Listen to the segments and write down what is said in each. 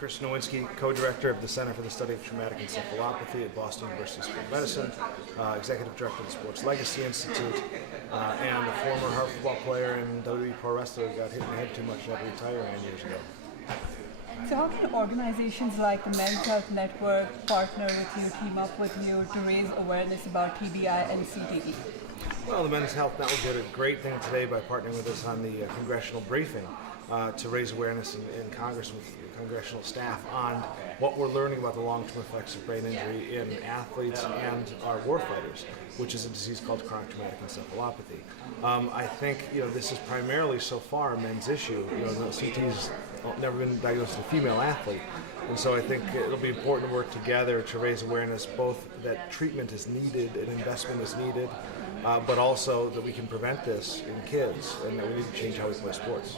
Nowinski, co-director of the Center for the Study of Traumatic Encephalopathy at Boston University School of Medicine, executive director of the Sports Legacy Institute, and a former Harvard football player and WWE pro wrestler who got hit in the head too much and had to retire 9 years ago. So how can organizations like the Men's Health Network partner with you, team up with you to raise awareness about TBI and CTE? Well, the Men's Health Network did a great thing today by partnering with us on the Congressional briefing to raise awareness in Congress with Congressional staff on what we're learning about the long-term effects of brain injury in athletes and our warfighters, which is a disease called Chronic Traumatic Encephalopathy. I think this is primarily so far a men's issue. The CT's never been diagnosed in a female athlete, and so I think it'll be important to work together to raise awareness both that treatment is needed and investment is needed, but also that we can prevent this in kids and that we need to change how we play sports.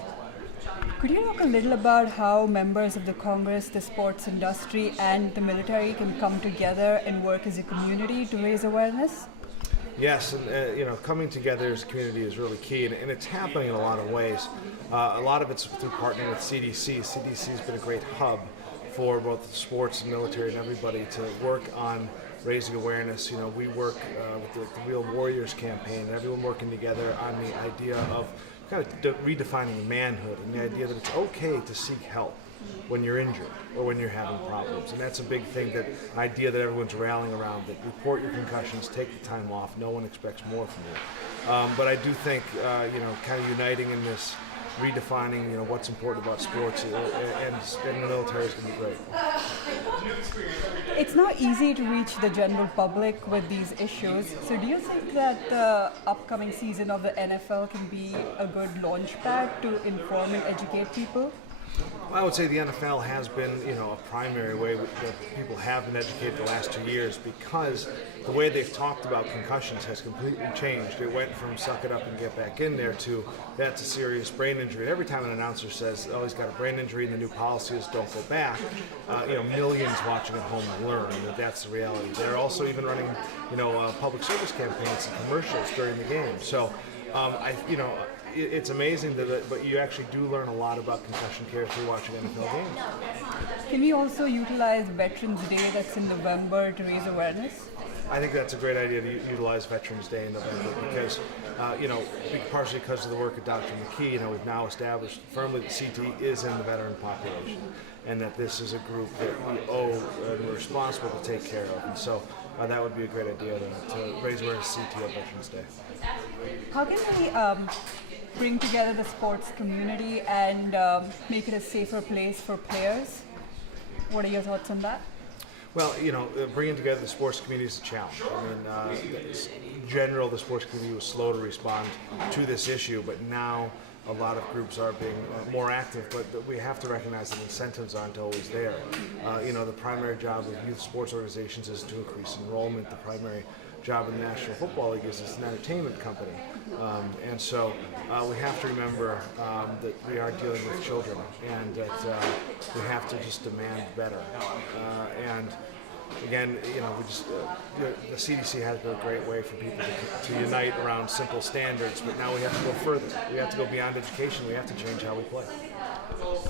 Could you talk a little about how members of the Congress, the sports industry, and the military can come together and work as a community to raise awareness? Yes, and coming together as a community is really key, and it's happening in a lot of ways. A lot of it's through partnering with CDC. CDC has been a great hub for both the sports and military and everybody to work on raising awareness. We work with the Real Warriors campaign, and everyone working together on the idea of kind of redefining manhood and the idea that it's okay to seek help when you're injured or when you're having problems. And that's a big thing, that idea that everyone's rallying around, that report your concussions, take the time off, no one expects more from you. But I do think, kind of uniting in this, redefining, what's important about sports and the military is going to be great. It's not easy to reach the general public with these issues. So do you think that the upcoming season of the NFL can be a good launch pad to inform and educate people? I would say the NFL has been, a primary way that people have been educated the last 2 years, because the way they've talked about concussions has completely changed. It went from suck it up and get back in there to that's a serious brain injury. And every time an announcer says, oh, he's got a brain injury and the new policy is don't go back, millions watching at home learn that that's the reality. They're also even running, public service campaigns and commercials during the game. So, it's amazing but you actually do learn a lot about concussion care through watching NFL games. Can we also utilize Veterans Day that's in November to raise awareness? I think that's a great idea to utilize Veterans Day in November because, partially because of the work of Dr. McKee, we've now established firmly that CT is in the veteran population and that this is a group that we owe and we're responsible to take care of. And so that would be a great idea to raise awareness of CT on Veterans Day. How can we bring together the sports community and make it a safer place for players? What are your thoughts on that? Well, bringing together the sports community is a challenge. In general, the sports community was slow to respond to this issue, but now a lot of groups are being more active, but we have to recognize that incentives aren't always there. The primary job of youth sports organizations is to increase enrollment. The primary job of the National Football League is it's an entertainment company. And so we have to remember that we are dealing with children and that we have to just demand better. And again, the CDC has been a great way for people to unite around simple standards, but now we have to go further. We have to go beyond education. We have to change how we play.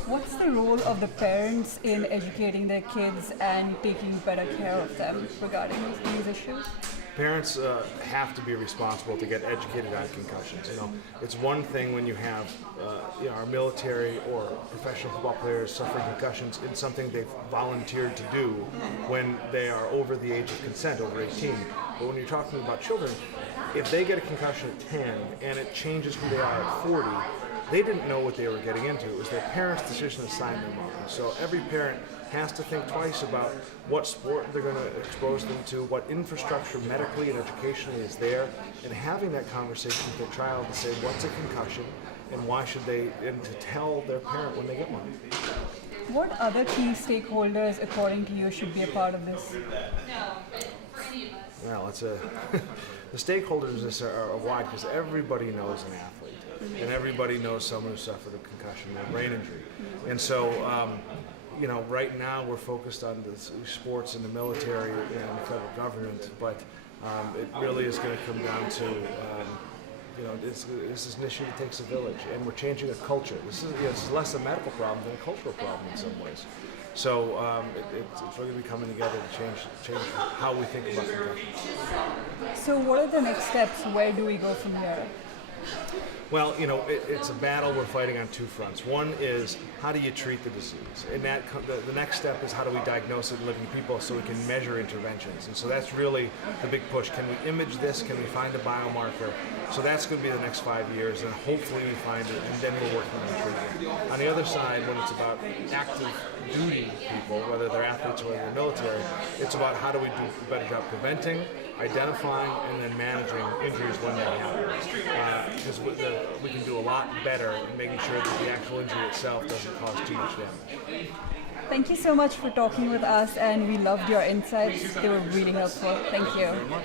What's the role of the parents in educating their kids and taking better care of them regarding these issues? Parents have to be responsible to get educated on concussions. It's one thing when you have our military or professional football players suffering concussions in something they've volunteered to do when they are over the age of consent, over 18. But when you're talking about children, if they get a concussion at 10 and it changes who they are at 40, they didn't know what they were getting into. It was their parents' decision to sign them up. And so every parent has to think twice about what sport they're going to expose them to, what infrastructure medically and educationally is there, and having that conversation with their child to say what's a concussion and why should they, and to tell their parent when they get one. What other key stakeholders, according to you, should be a part of this? Well, the stakeholders are wide because everybody knows an athlete and everybody knows someone who suffered a concussion or a brain injury. And so, right now we're focused on the sports and the military and the federal government, but it really is going to come down to, this is an issue that takes a village, and we're changing a culture. This is less a medical problem than a cultural problem in some ways. So it's really be coming together to change how we think about concussions. So what are the next steps? Where do we go from here? Well, it's a battle we're fighting on two fronts. One is how do you treat the disease? And the next step is how do we diagnose it in living people so we can measure interventions? And so that's really the big push. Can we image this? Can we find a biomarker? So that's going to be the next 5 years, and hopefully we find it, and then we're working on treatment. On the other side, when it's about active duty people, whether they're athletes or whether they're military, it's about how do we do a better job preventing, identifying, and then managing injuries when they happen. Because we can do a lot better in making sure that the actual injury itself doesn't cause too much damage. Thank you so much for talking with us, and we loved your insights. They were really helpful. Thank you. Very much.